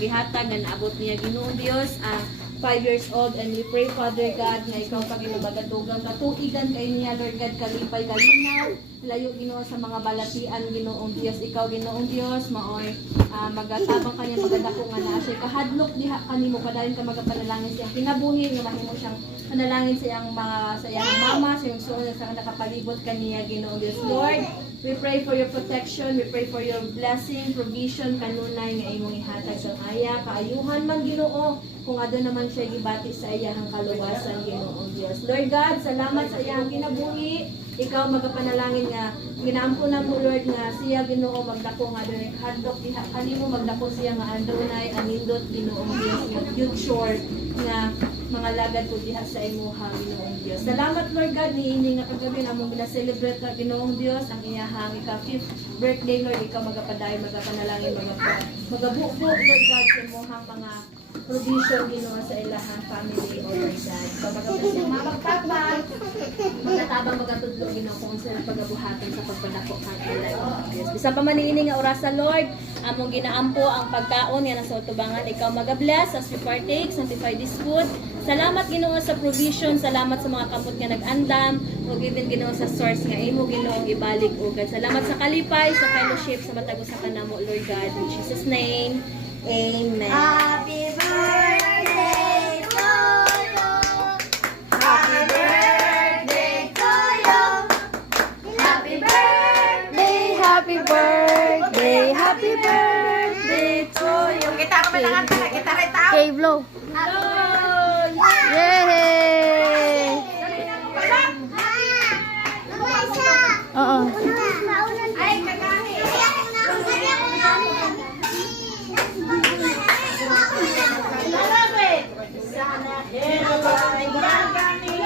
Gihatag na naabot niya Ginoong Dios ang 5 years old, and we pray, Father God, na ikaw paginabagadtugang katuigan kay niya, Lord God, kalipay kalinaw, layo Ginoo sa mga balatian, Ginoong Dios. Ikaw, Ginoong Dios, maoy magatabang kanya, magadako nga na siya kahadlok diha kanimo, padayon ka magapanalangin siya kinabuhi nga mahimo siyang panalangin sa iyang mga sa iyang mama, sa iyang suon sa nakapalibot kaniya, Ginoong Dios. Lord, we pray for your protection, we pray for your blessing, provision, kanunay nga imong ihatag sa aya, kaayuhan man Ginoo, kung ado naman siya gibati sa iyang kaluwasan, Ginoong Dios. Lord God, salamat sa iyang kinabuhi. Ikaw magapanalangin nga ginaampo na mo, Lord, nga siya Ginoo magdako nga adunay hadlok diha kanimo, magdako siya nga adunay anindot, Ginoong Dios, nga future nga mga lagad po diha sa imuha, Ginoong Dios. Salamat, Lord God, niini nga kagabi na mong gina-celebrate na Ginoong Dios ang iyahang ika-5th birthday, Lord. Ikaw magapadayong, magapanalangin, magabubo, Lord God, sa imuhang mga provision, Ginoo, sa ilahang family, O Lord God. Babagabas yung mapagtabang, magtatabang magatudlo, Ginoo, kung sila pagabuhatan sa pagpadako kanila, Diyos. Bisa pa maniini nga orasa, Lord, among ginaampo ang pagkaon nga nasa utubangan. Ikaw magabless as we partake, sanctify this food. Salamat, Ginoo, sa provision. Salamat sa mga kapot nga nag-andam. O given, Ginoo, sa source nga imo, Ginoo, ibalik, O God. Salamat sa kalipay, sa fellowship, sa matagos sa kanamo, Lord God. In Jesus' name, Amen. Happy birthday to you. Happy birthday to you. Happy birthday, Happy birthday, happy birthday to you. Kita ko may nakanta, kita rin tao. Okay, blow. Yay! Oo. Ay, kagahi. Sana hello ay gagani.